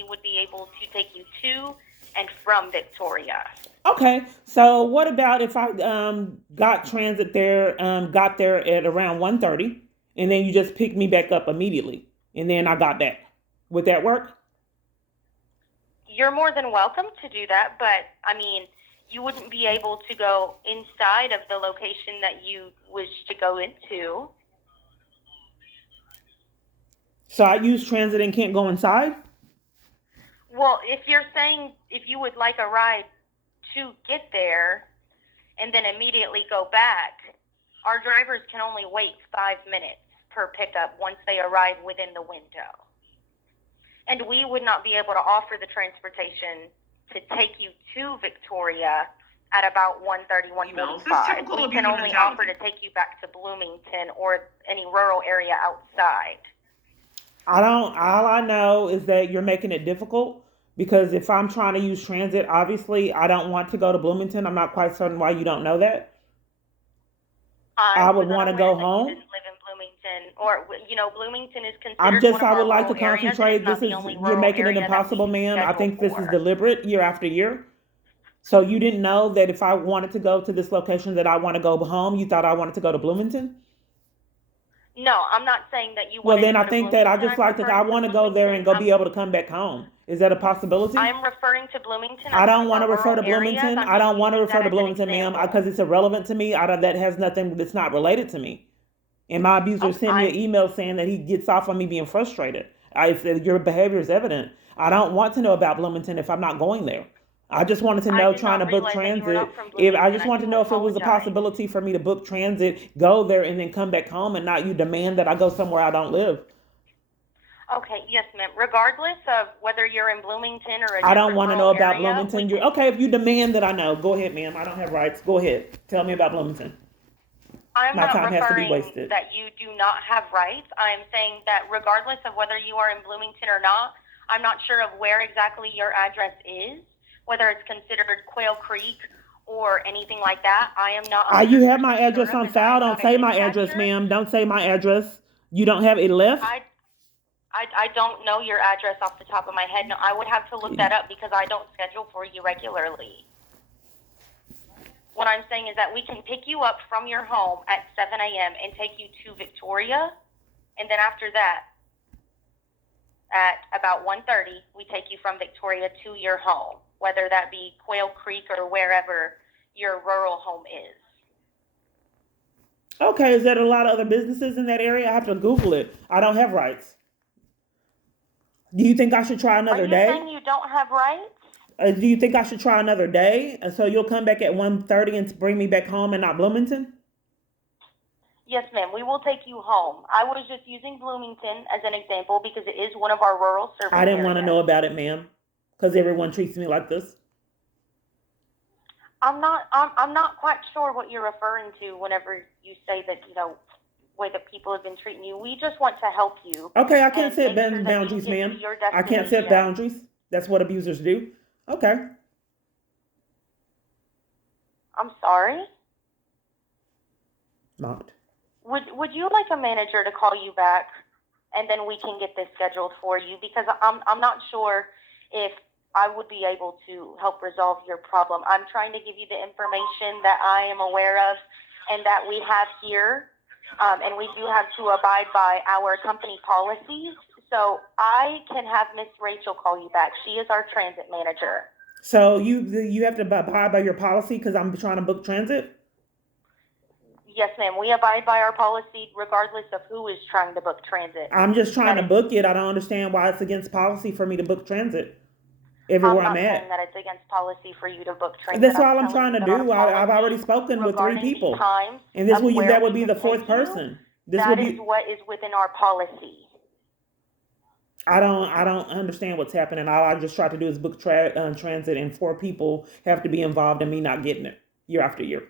would be able to take you to and from Victoria. Okay, so what about if I got transit there, got there at around 1:30, and then you just picked me back up immediately, and then I got back? Would that work? You're more than welcome to do that, but I mean, you wouldn't be able to go inside of the location that you wish to go into. So I use transit and can't go inside? Well, if you're saying if you would like a ride to get there and then immediately go back, our drivers can only wait 5 minutes per pickup once they arrive within the window. And we would not be able to offer the transportation to take you to Victoria at about 1:30, Emails. This is 1:45. typical We abuser can only mentality. offer to take you back to Bloomington or any rural area outside. I don't. All I know is that you're making it difficult because if I'm trying to use transit, obviously I don't want to go to Bloomington. I'm not quite certain why you don't know that. I I was would want to unaware go that you home. didn't live in Bloomington, or Bloomington is I'm considered one just. of I would our like to rural areas, and it's concentrate. not This the is. only You're rural making it area that impossible, we ma'am. I schedule think this is for. deliberate year after year. So you didn't know that if I wanted to go to this location that I want to go home, you thought I wanted to go to Bloomington? No, I'm not saying that you Well, wanted to then I go to think that I Bloomington. just I'm like to, I referring to want to go there Bloomington. and go be able to come back home. Is that a possibility? I'm referring to Bloomington I as one don't of want our to refer rural to areas. Bloomington. I'm I just don't want to using refer that to as an Bloomington, ma'am, because example. it's irrelevant to me. That has nothing, it's not related to me. And my abuser Okay, sent me an email saying that he gets off on me being frustrated. I said, your behavior is evident. I don't want to know about Bloomington if I'm not going there. I just wanted to I know, did trying not to book realize that you were transit. not from If I Bloomington. just I wanted to do know if it was a apologize. possibility for me to book transit, go there, and then come back home, and not you demand that I go somewhere I don't live. Okay, yes, ma'am. Regardless of whether you're in Bloomington or a I don't different want to know rural about area, we Bloomington. You're can. okay if you demand that I know. Go ahead, ma'am. I don't have rights. Go ahead. Tell me about Bloomington. I'm My not time has to be referring wasted. that you do not have rights. I'm saying that regardless of whether you are in Bloomington or not, I'm not sure of where exactly your address is, whether it's considered Quail Creek or anything like that. I am not You 100% have my address sure of, on as I file. am Don't not a say my address, dispatcher. ma'am. Don't say my address. You don't have it left? I, I don't know your address off the top of my head. No, I would have to look that up because I don't schedule for you regularly. What I'm saying is that we can pick you up from your home at 7 a.m. and take you to Victoria, and then after that, at about 1:30, we take you from Victoria to your home, whether that be Quail Creek or wherever your rural home is. Okay, is there a lot of other businesses in that area? I have to Google it. I don't have rights. Do you think I should try Are another you day? saying you don't have rights? Do you think I should try another day? So you'll come back at 1:30 and bring me back home and not Bloomington? Yes, ma'am. We will take you home. I was just using Bloomington as an example because it is one of our rural service I didn't want to know areas. about it, ma'am, because everyone treats me like this. I'm not quite sure what you're referring to whenever you say that, way that people have been treating you. We just want to help you Okay, I can't and set make sure that you boundaries, get to ma'am. your I can't set destination. boundaries. That's what abusers do. Okay, I'm sorry. not. Would you like a manager to call you back and then we can get this scheduled for you because I'm not sure if I would be able to help resolve your problem. I'm trying to give you the information that I am aware of and that we have here. And we do have to abide by our company policies. So I can have Miss Rachel call you back. She is our transit manager. So you have to abide by your policy because I'm trying to book transit. Yes, ma'am. We abide by our policy regardless of who is trying to book transit. I'm just trying That to is, book it. I don't understand why it's against policy for me to book transit I'm everywhere I'm not saying at. that it's against policy for you to book transit. That's I'm all I'm telling trying you to that our do. I've already policy spoken with three regarding the people, times and this of will where that we would be can the take fourth you, person. This will that is be. what is within our policy. I don't understand what's happening. All I just try to do is book transit, and four people have to be involved in me not getting it year after year.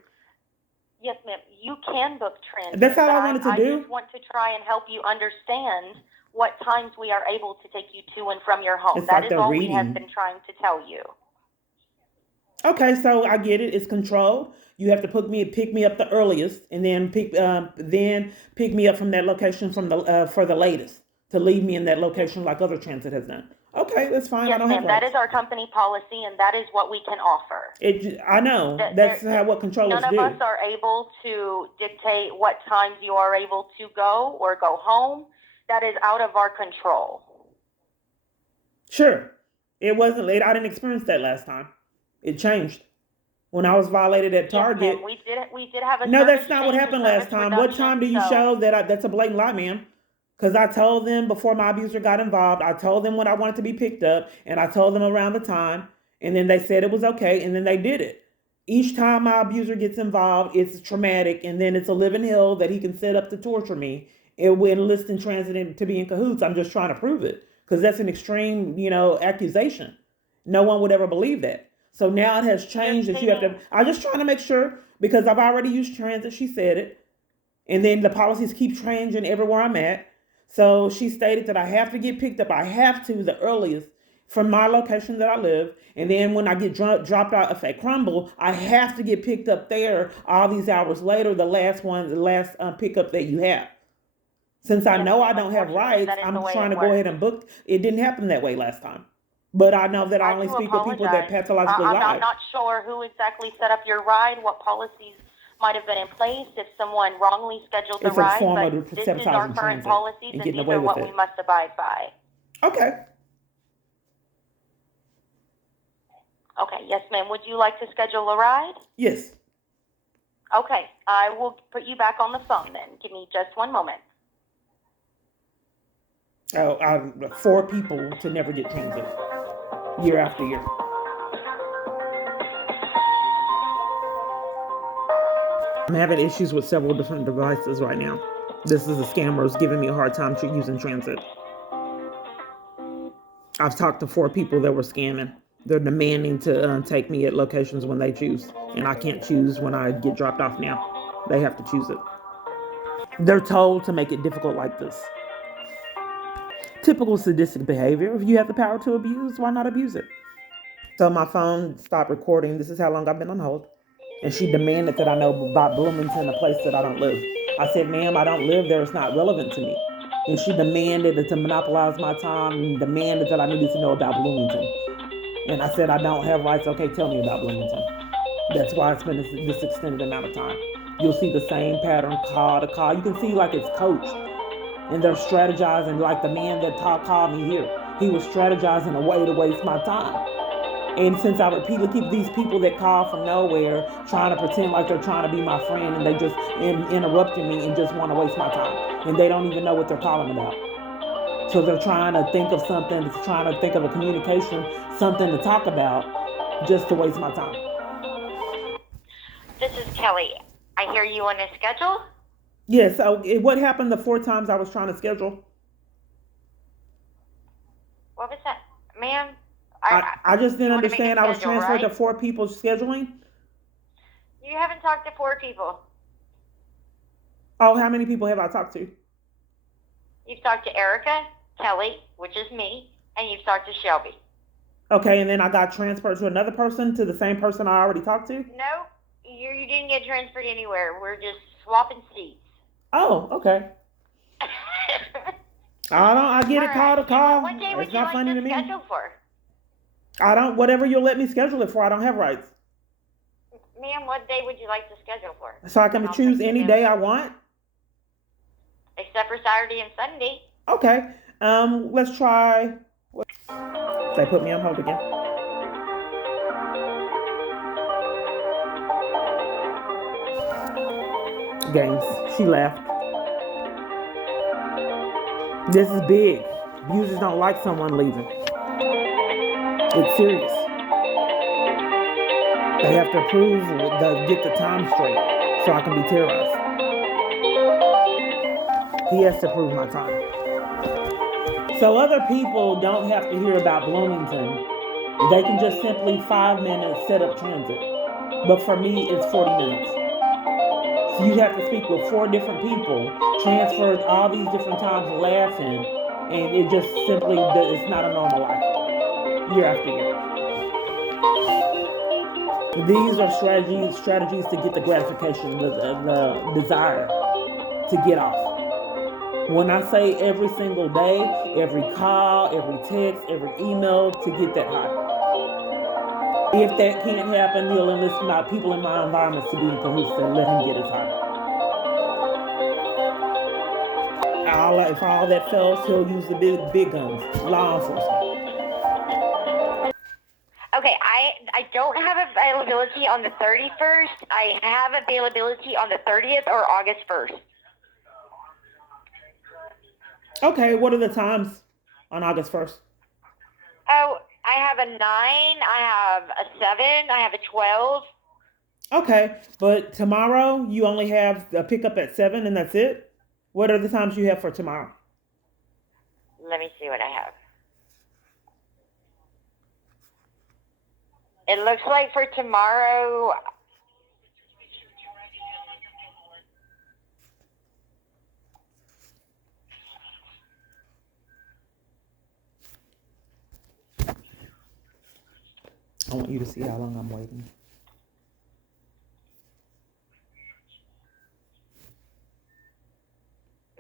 Yes, ma'am. You can book That's transit, all but I I, wanted to I do. just want to try and help you understand what times we are able to take you to and from your home. It's That like is they're all we have reading. been trying to tell you. Okay, so I get it. It's control. You have to pick me up the earliest, and then pick me up from that location from the for the latest to leave me in that location like other transit has done. Okay, that's fine. I Yes, don't have ma'am. That rights. is our company policy, and that is what we can offer. I know That that's what controllers none of us do. are able to dictate what times you are able to go or go home. That is out of our control. Sure, it wasn't late. I didn't experience that last time. It changed when I was violated at Yes, Target. ma'am. We did have a No, service that's not what change, a happened last service time. What reduction. time do you So show that? That's a blatant lie, ma'am. Because I told them before my abuser got involved, I told them when I wanted to be picked up, and I told them around the time, and then they said it was okay, and then they did it. Each time my abuser gets involved, it's traumatic, and then it's a living hell that he can set up to torture me and enlist and transit to be in cahoots. I'm just trying to prove it because that's an extreme, accusation. No one would ever believe that. So now it has you're changed that you have to. stating I'm just trying to make sure because I've already used transit. She said it, and then the policies keep changing everywhere I'm at. So she stated that I have to get picked up. I have to the earliest from my location that I live. And then when I get dropped off at Crumble, I have to get picked up there all these hours later, the last pickup that you have. Since I yes, know I ma'am. don't have Unfortunately, rights, that is the I'm way trying it to go ahead works. and book. It didn't happen that way last time. But I know that I I only do speak with people that apologize. pathologically I'm lie. not sure who exactly set up your ride, what policies might have been in place if someone wrongly scheduled the It's a ride, form but of this is our sabotaging current transit policies, and and getting these away are with what we it. must abide by. Okay. Okay, yes, ma'am. Would you like to schedule a ride? Yes. Okay, I will put you back on the phone then. Give me just one moment. I 4 people to never get transit year after year. I'm having issues with several different devices right now. This is a scammer who's giving me a hard time using transit. I've talked to 4 people that were scamming. They're demanding to take me at locations when they choose, and I can't choose when I get dropped off now. They have to choose it. They're told to make it difficult like this. Typical sadistic behavior. If you have the power to abuse, why not abuse it? So my phone stopped recording. This is how long I've been on hold. And she demanded that I know about Bloomington, a place that I don't live. I said, ma'am, I don't live there. It's not relevant to me. And she demanded to monopolize my time and demanded that I needed to know about Bloomington. And I said, I don't have rights. Okay, tell me about Bloomington. That's why it's been this extended amount of time. You'll see the same pattern, call to call. You can see like it's coached. And they're strategizing like the man that called me here. He was strategizing a way to waste my time. And since I repeatedly keep these people that call from nowhere trying to pretend like they're trying to be my friend and they just interrupting me and just want to waste my time. And they don't even know what they're calling about. So they're trying to think of something, trying to think of a communication, something to talk about just to waste my time. This is Kelly. I hear you on a schedule? Yeah, so what happened the 4 times I was trying to schedule? What was that? Ma'am? I just didn't you wanna make a understand. I was schedule, transferred to right? 4 people scheduling. You haven't talked to 4 people. Oh, how many people have I talked to? You've talked to Erica, Kelly, which is me, and you've talked to Shelby. Okay, and then I got transferred to another person, to the same person I already talked to? No, you didn't get transferred anywhere. We're just swapping seats. Oh, okay. I get it, call to call. What day would It's you not like funny to to me. schedule for? Whatever you'll let me schedule it for, I don't have rights. Ma'am, what day would you like to schedule for? So I can I'll choose take any the day notes. I want? Except for Saturday and Sunday. Okay. Let's try. They put me on hold again. Games. She left. This is big. Abusers don't like someone leaving. It's serious. They have to get the time straight so I can be terrorized. He has to prove my time. So other people don't have to hear about Bloomington. They can just simply 5 minutes set up transit. But for me, it's 40 minutes. So you have to speak with 4 different people, transferred all these different times, laughing, and it just simply, it's not a normal life, year after year. These are strategies to get the gratification, the desire to get off. When I say every single day, every call, every text, every email to get that high. If that can't happen, he'll enlist my people in my environments to be in cahoots and let him get his high. If all that fails, he'll use the big guns, law enforcement. Okay, I don't have availability on the 31st. I have availability on the 30th or August 1st. Okay, what are the times on August 1st? Oh, I have a 9, I have a 7, I have a 12. Okay, but tomorrow you only have a pickup at 7 and that's it? What are the times you have for tomorrow? Let me see what I have. It looks like for tomorrow, I want you to see how long I'm waiting.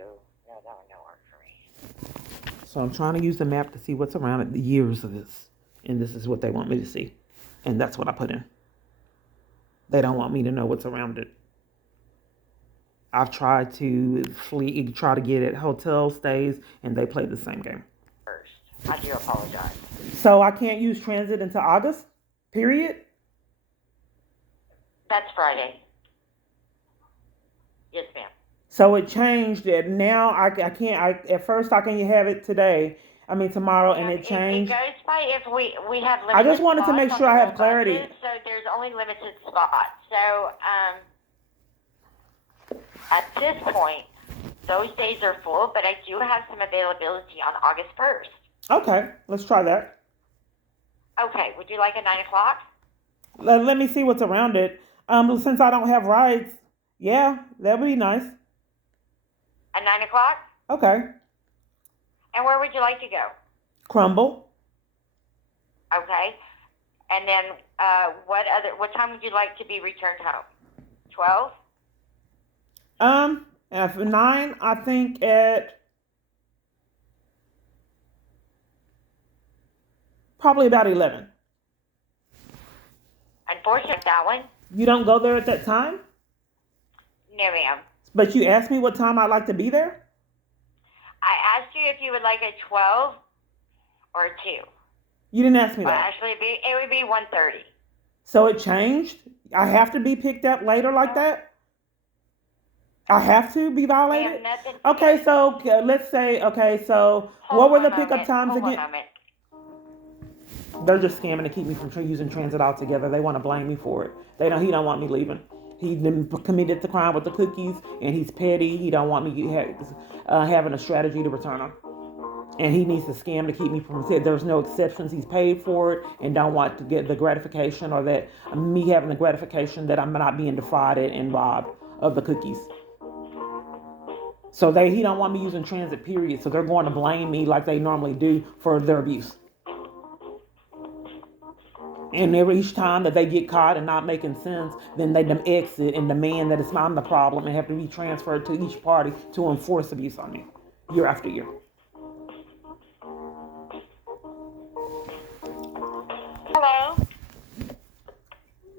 no, that one don't work for me. So I'm trying to use the map to see what's around it, the years of this. And this is what they want me to see. And that's what I put in. They don't want me to know what's around it. I've tried to try to get at hotel stays, and they play the same game. First, I do apologize. So I can't use transit until August? Period? That's Friday. Yes, ma'am. So it changed that now I can't, at first I can have it tomorrow, and it changed. It goes by if we have limited I just wanted to make spots sure on I the have clarity. buses, so there's only limited spots. So at this point, those days are full, but I do have some availability on August 1st. Okay, let's try that. Okay, would you like a 9 o'clock? Let me see what's around it. Since I don't have rides, yeah, that would be nice. At 9 o'clock? Okay. And where would you like to go? Crumble. Okay. And then what time would you like to be returned home? 12? At 9, I think at probably about 11. Unfortunately, that one? You don't go there at that time? No, ma'am. But you asked me what time I'd like to be there? I asked you if you would like a 12 or a 2. You didn't ask me Well, that. actually, it would be 1:30. So it changed? I have to be picked up later like that? I have to be violated? Nothing. Okay, so let's say, what were the pickup times again? Hold on a moment. They're just scamming to keep me from using transit altogether. They want to blame me for it. He don't want me leaving. He committed the crime with the cookies, and he's petty. He don't want me having a strategy to return them. And he needs to scam to keep me from saying there's no exceptions. He's paid for it and don't want to get the gratification or that me having the gratification that I'm not being defrauded and robbed of the cookies. So he don't want me using transit, period. So they're going to blame me like they normally do for their abuse. And each time that they get caught and not making sense, then they exit and demand that it's I'm the problem and have to be transferred to each party to enforce abuse on me year after year. Hello?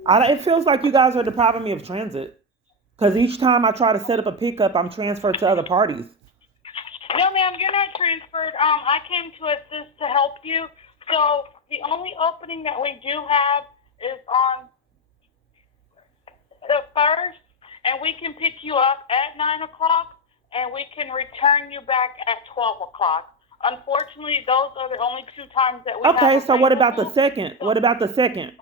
It feels like you guys are depriving me of transit. Because each time I try to set up a pickup, I'm transferred to other parties. No, ma'am, you're not transferred. I came to assist to help you. So the only opening that we do have is on the 1st, and we can pick you up at 9 o'clock, and we can return you back at 12 o'clock. Unfortunately, those are the only 2 times that we have. Okay, so what about the second? What about the second?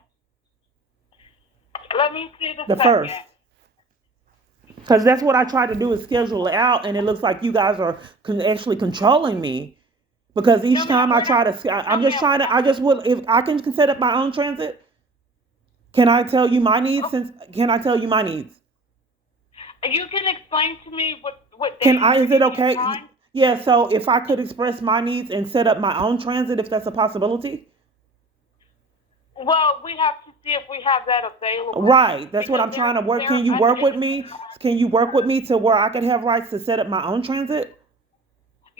Let me see the second. First. Because that's what I tried to do is schedule it out, and it looks like you guys are actually controlling me. Because each time I try to, if I can set up my own transit, can I tell you my needs? Can I tell you my needs? You can explain to me what is it okay? Yeah, so if I could express my needs and set up my own transit, if that's a possibility? Well, we have to see if we have that available. Right, that's what I'm trying to work. Can you work with me? Can you work with me to where I could have rights to set up my own transit?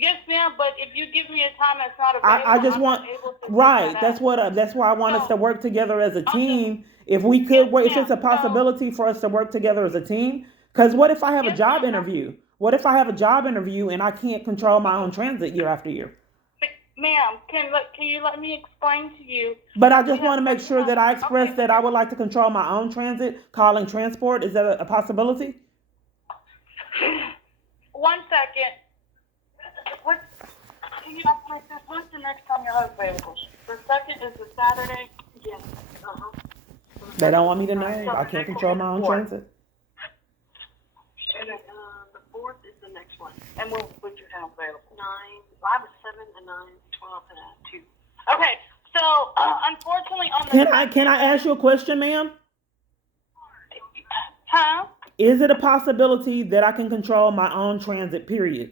Yes, ma'am, but if you give me a time that's not available, I just I'm want not able to right. pick that That's up. what. That's why I want us So, to work together as a okay, team. If we yes, could work, if ma'am. it's a So, possibility for us to work together as a team. Because what if I have a yes, job ma'am. interview? What if I have a job interview and I can't control my own transit year after year? Ma'am, can you let me explain to you? But I We just have want to make we sure have that I okay, express that I would like to control my own transit, calling transport. Is that a possibility? one second. What can you ask me this? When's the next time you're available? The second is the Saturday. Yes. They don't want me to know. So I the can't next control one is my the own fourth. transit. And then, the fourth is the next one. And what would you have available? 9. I have a 7, a 9, 12, and a 2. Okay. So unfortunately, on the Can I ask you a question, ma'am? huh? Is it a possibility that I can control my own transit? Period.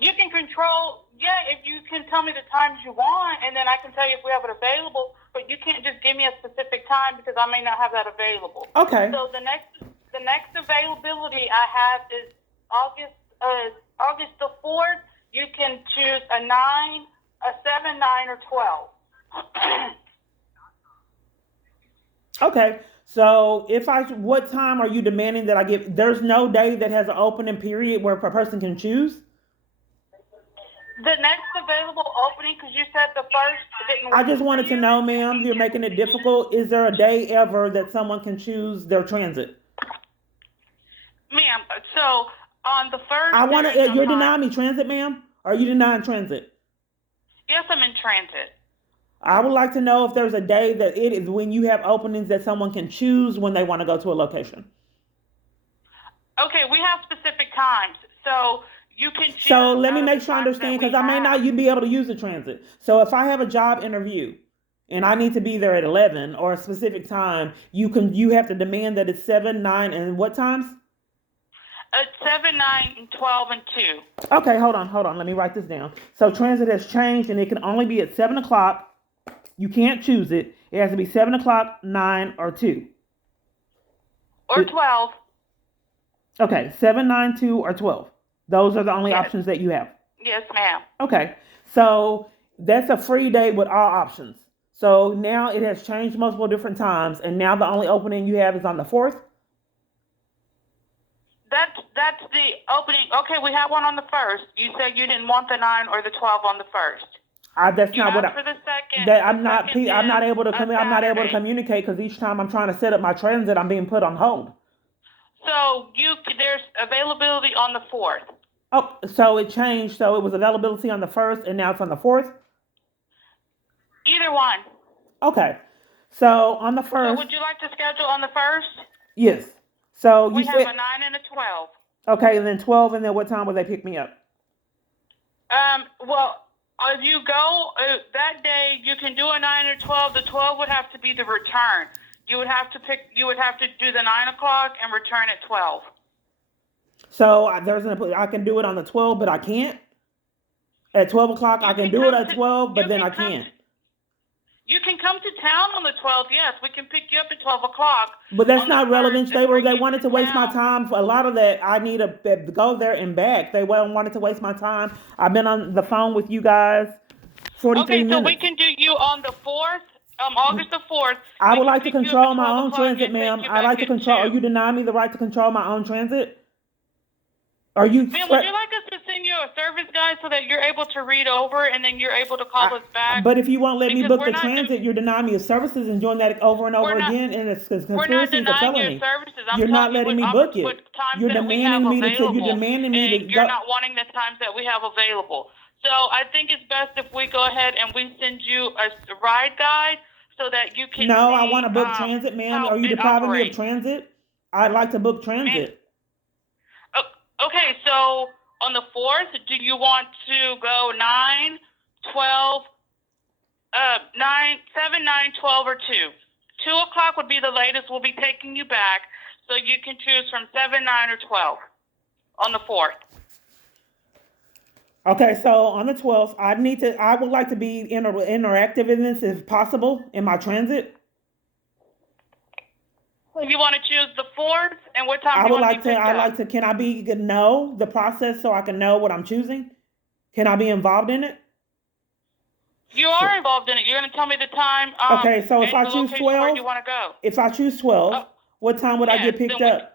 You can control, yeah, if you can tell me the times you want, and then I can tell you if we have it available, but you can't just give me a specific time because I may not have that available. Okay. So the next availability I have is August the 4th. You can choose a 9, a 7, 9, or 12. Okay. So what time are you demanding that I give? There's no day that has an opening period where a person can choose. The next available opening, because you said the first didn't work. I just wanted for to you. know, ma'am, you're making it difficult. Is there a day ever that someone can choose their transit? Ma'am, so on the first, I want there to. is no You're time. denying me transit, ma'am. Or are you denying transit? Yes, I'm in transit. I would like to know if there's a day that it is when you have openings that someone can choose when they want to go to a location. Okay, we have specific times, so you can choose. So let me out of make the sure I times that understand we because I may not have. you be able to use the transit. So if I have a job interview and I need to be there at 11 or a specific time, you have to demand that it's 7, 9, and what times? 7, 9, and 12, and 2. Okay, hold on. Let me write this down. So transit has changed and it can only be at 7 o'clock. You can't choose it. It has to be 7 o'clock, 9, or 2. Or 12. Okay, 7, 9, 2, or 12. Those are the only Yes. options that you have. Yes, ma'am. Okay, so that's a free day with all options. So now it has changed multiple different times, and now the only opening you have is on the 4th. That's the opening. Okay, we have one on the 1st. You said you didn't want the 9 or the 12 on the 1st. That's You not what asked for the second. that The second I'm not is able to a I'm not able to Saturday. communicate because each time I'm trying to set up my transit, I'm being put on hold. So there's availability on the 4th. Oh, so it changed. So it was availability on the 1st, and now it's on the 4th. Either one. Okay, so on the So 1st, would you like to schedule on the 1st? yes. So you We have said a 9 and a 12. okay, and then 12, and then what time will they pick me up? Well, if you go that day, you can do a 9 or 12. The 12 would have to be the return. You would have to do the 9 o'clock and return at 12. So I can do it on the 12, but I can't. At 12 o'clock, I can do it at 12, but then I can't. You can come to town on the 12th. Yes, we can pick you up at 12 o'clock. But that's not relevant. They bring you wanted to waste my town. time. For a lot of that, I need to go there and back. They wanted to waste my time. I've been on the phone with you guys 43 Okay, minutes. so we can do you on the 4th, August the 4th. I would like to pick you up control at my 12 own o'clock transit, and take ma'am. you I back like to at control. 2. Are you denying me the right to control my own transit? Are you? Ma'am, would you like us to send you a service guide so that you're able to read over and then you're able to call us back? But if you won't let me Because book the transit, you're denying me of services and doing that over and over again, and it's We're not conspiracy to denying your felony. services. I'm You're not telling letting you me book what it. times You're that we have demanding me to. available. You're demanding me and to you're go. not wanting the times that we have available. So I think it's best if we go ahead and we send you a ride guide so that you can No, see, I want to book transit, ma'am. how Are you it depriving me of operates. transit? I'd like to book transit. Okay, so on the 4th, do you want to go 9, 12, 7, 9, 12, or 2? 2 o'clock would be the latest we'll be taking you back, so you can choose from 7, 9, or 12 on the 4th. Okay, so on the 12th, I would like to be interactive in this if possible in my transit. You want to choose the 4th, and what time I do you would want like to be picked up? can I know the process so I can know what I'm choosing? Can I be involved in it? You are involved in it. You're going to tell me the time. Okay, so if and I the choose location where 12, you want to go. if I choose 12, Oh, what time would I yes, get picked then up?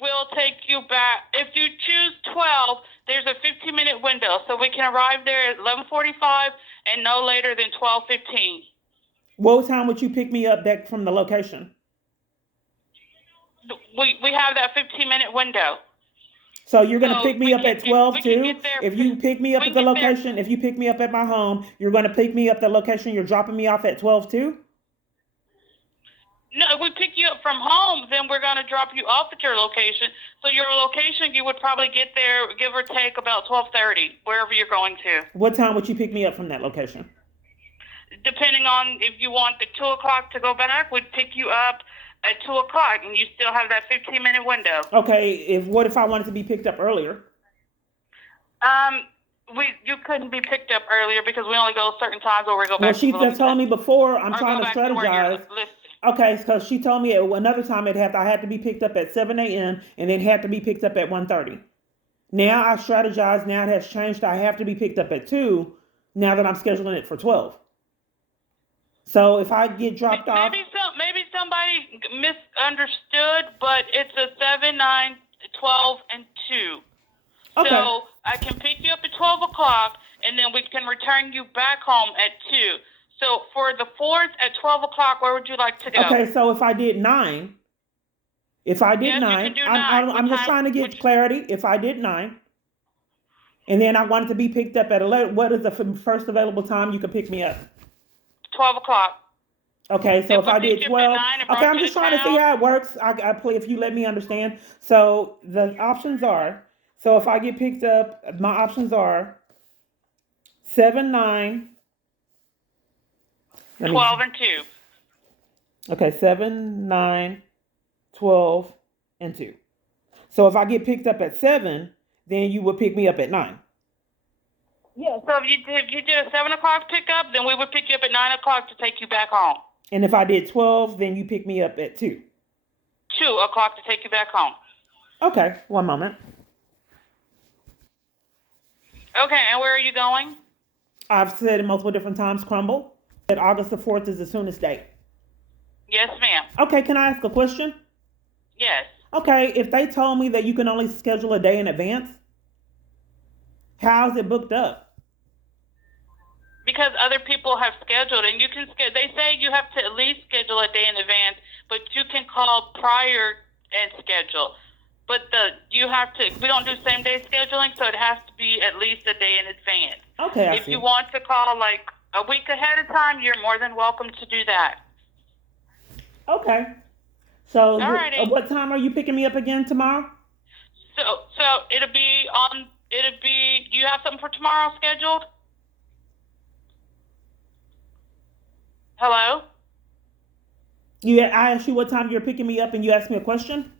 We'll take you back. If you choose 12, there's a 15-minute window, so we can arrive there at 11:45 and no later than 12:15. What time would you pick me up back from the location? We have that 15-minute window. So you're going to So pick me we up can at 12 we can too? get there- If you pick me up we at the get there- location, if you pick me up at my home, you're going to pick me up the location, you're dropping me off at 12 too? No, if we pick you up from home, then we're going to drop you off at your location. So your location, you would probably get there, give or take, about 12:30, wherever you're going to. What time would you pick me up from that location? Depending on if you want the 2 o'clock to go back, we'd pick you up at 2 o'clock, and you still have that 15-minute window. Okay, what if I wanted to be picked up earlier? You couldn't be picked up earlier because we only go certain times where we go back. Well, she to just told me before. I'm or trying go to back to where you're strategize. listed. Okay, because she told me another time I had to be picked up at 7 a.m. and then had to be picked up at 1:30. Now I strategize. Now it has changed. I have to be picked up at 2 now that I'm scheduling it for 12. So if I get dropped off. Maybe somebody misunderstood, but it's a 7, 9, 12, and 2. Okay. So I can pick you up at 12 o'clock, and then we can return you back home at 2. So for the 4th at 12 o'clock, where would you like to go? Okay, so if I did 9, Yes, you can do 9. I'm just trying to get clarity. If I did 9, and then I wanted to be picked up at 11, what is the first available time you can pick me up? 12 o'clock. Okay, so If if I we did picked you up at 12, 9 and okay, brought I'm you just to trying to see town. how it works. I play if you let me understand. So the options are, so if I get picked up, my options are 7, 9. 12 and 2. Okay, 7, 9, 12, and 2. So if I get picked up at 7, then you would pick me up at 9. Yeah. So if you did a 7 o'clock pickup, then we would pick you up at 9 o'clock to take you back home. And if I did 12, then you pick me up at 2. 2 o'clock to take you back home. Okay, one moment. Okay, and where are you going? I've said it multiple different times, Crumble, that August the 4th is the soonest date. Yes, ma'am. Okay, can I ask a question? Yes. Okay, if they told me that you can only schedule a day in advance, how's it booked up? Because other people have scheduled, and you can they say you have to at least schedule a day in advance, but you can call prior and schedule. But we don't do same day scheduling, so it has to be at least a day in advance. Okay, I If see. you want to call like a week ahead of time, you're more than welcome to do that. Okay. So Alrighty. what time are you picking me up again tomorrow? So it'll be, you have something for tomorrow scheduled? Hello? I asked you what time you're picking me up and you asked me a question?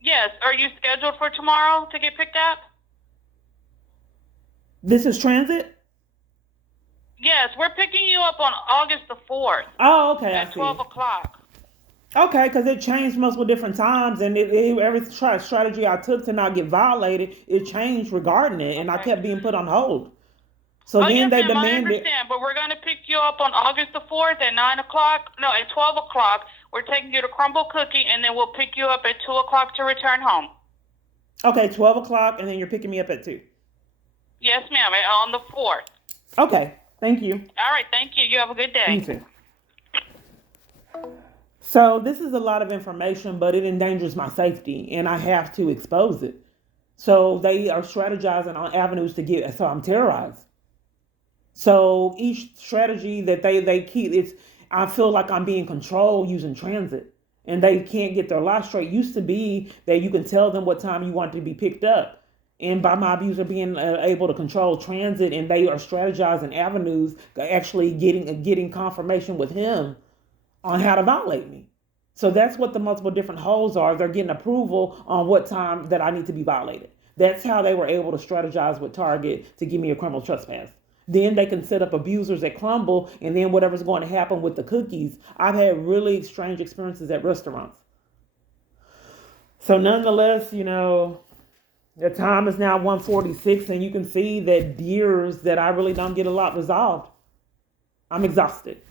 Yes. Are you scheduled for tomorrow to get picked up? This is transit? Yes, we're picking you up on August the 4th Oh, okay, I at see. 12 o'clock. Okay, because it changed multiple different times, and every strategy I took to not get violated, it changed regarding it, and I Okay. kept being put on hold. So then Yes, they ma'am, I demanded. understand, but we're going to pick you up on August the 4th at 9 o'clock. No, at 12 o'clock. We're taking you to Crumble Cookie, and then we'll pick you up at 2 o'clock to return home. Okay, 12 o'clock, and then you're picking me up at 2. Yes, ma'am, on the 4th. Okay, thank you. All right, thank you. You have a good day. You too. So this is a lot of information, but it endangers my safety, and I have to expose it. So they are strategizing on avenues to get. So I'm terrorized. So each strategy that they keep, I feel like I'm being controlled using transit, and they can't get their life straight. Used to be that you can tell them what time you want to be picked up, and by my abuser being able to control transit, and they are strategizing avenues, actually getting confirmation with him on how to violate me. So that's what the multiple different holes are. They're getting approval on what time that I need to be violated. That's how they were able to strategize with Target to give me a criminal trespass. Then they can set up abusers at Crumble, and then whatever's going to happen with the cookies. I've had really strange experiences at restaurants. So nonetheless, The time is now 1:46, and you can see that years that I really don't get a lot resolved. I'm exhausted.